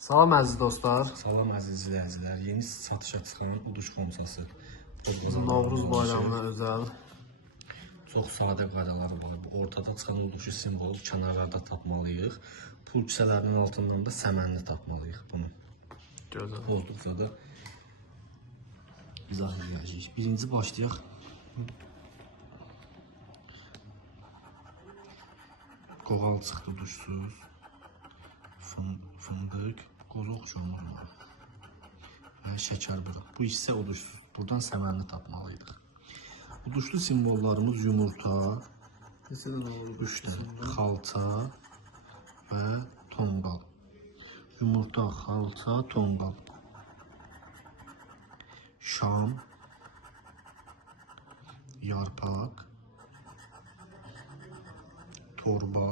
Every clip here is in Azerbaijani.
Salam əziz dostlar. Salam əziz izləyicilər. Yeni satışa çıxan uduş komsası. Novruz bayramına özel. Çox sadə qaydaları var. Ortada çıxan uduşu simvolu kənarlarda tapmalıyıq. Pul kisələrinin altından da səmənli tapmalıyıq bunu. Gözəl. Olduqca da izah edəcəyik. Birinci başlayaq. Qoğal çıxdı uduşsuz. Fındıq, qoruq çamurlar və şəkər bıraq. Bu hissə uduşsuz. Buradan səmənli tapmalıydıq. Uduşlu simvollarımız yumurta, 3 xalça və tonqal. Yumurta, xalça, tonqal. Şam, yarpaq, torba,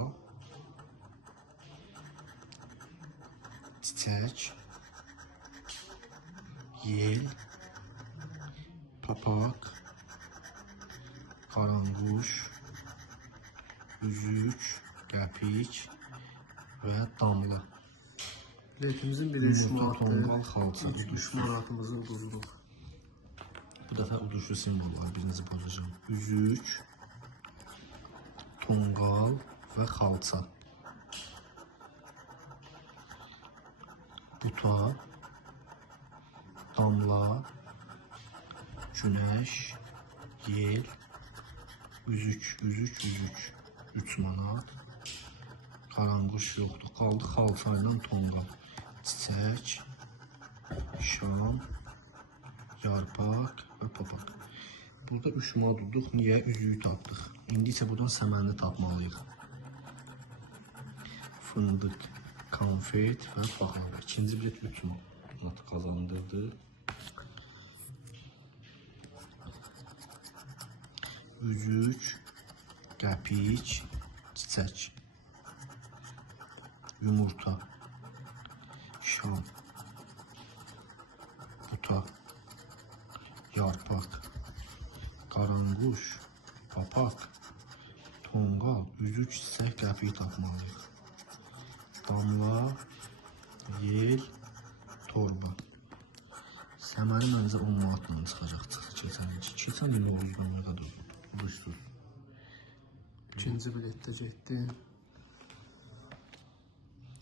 çiçək, yel, papaq, qaranquş, üzük, qəpik və damla. Biletimizin biri 3 Yumurta, tonqal, manatı. xalça, 3 manatımızı uduzduq. Bu dəfə uduşlu simvollar birinci bozacağım. Üzük, tonqal və xalça. Buta, damla, günəş, yel, üzük. 3 manat. Qaranquş yoxdur. Qaldı xalça ilə tonqal. Çiçək, şam, yarpaq və papaq. Burada 3 manat tutduq. Niyə? Üzüyü tapdıq. İndi isə buradan səmənli tapmalıyıq. Fındıq, konfet və paxlava. İkinci bilet 3 manat qazandırdı. Üzük, qəpik, çiçək, yumurta, şam, buta, yarpaq, qaranquş, papaq, tonqal, üzük, çiçək, qəpik tapmalıyıq. Damla, yel, torba. Səməri məncə 10 manatla çıxacaq keçən il. Keçən il Novruzdan nə qədər uduşsuz. İkinci biletdə getdi.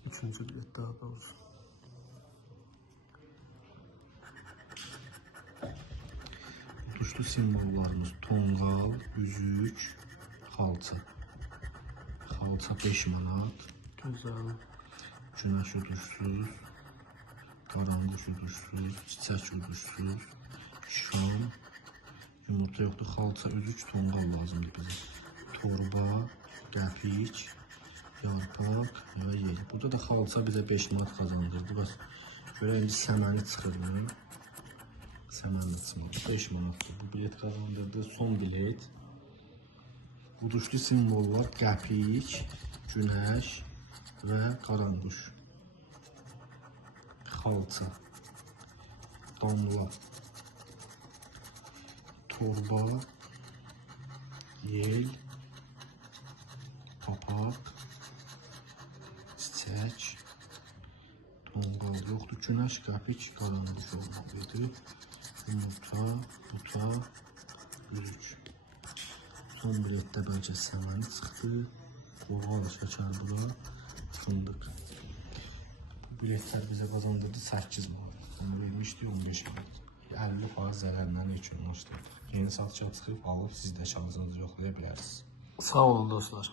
Üçüncü bilet daha doğrusu. Uduşlu simvollarımız tonqal, üzük, xalça. Xalça 5 manat. Gözəl. Günəş uduşsuz, qaranquş uduşsuz, çiçək uduşsuz, şam, yumurta yoxdur, xalça, üzük, tonqal lazımdır bizə. Torba, qəpik, yarpaq və yel. Burada da xalça bizə 5 manat qazandırdı. Bəs görək indi səməni çıxır mı? Səməni çıxmadı. 5 manatdır. Bu bilet qazandırdı. Son bilet. Uduşlu simvollar qəpik, günəş və qaranquş. Xalça, damla, torba, yel, papaq, çiçək, tonqal yoxdur. Günəş, qəpik, qaranquş olmalıydı. Yumurta, buta, üzük. Son biletdə bəlkə səməni çıxdı. Qoğal, şəkər bura, fındıq. Bu biletlər bizə qazandırdı 8 manat. Onu vermişdi 15 manat. 50% zərərlə yekunlaşdırdıq. Yeni satışa çıxıb alıb siz də şansınızı yoxlaya bilərsiniz. Sağ olun dostlar.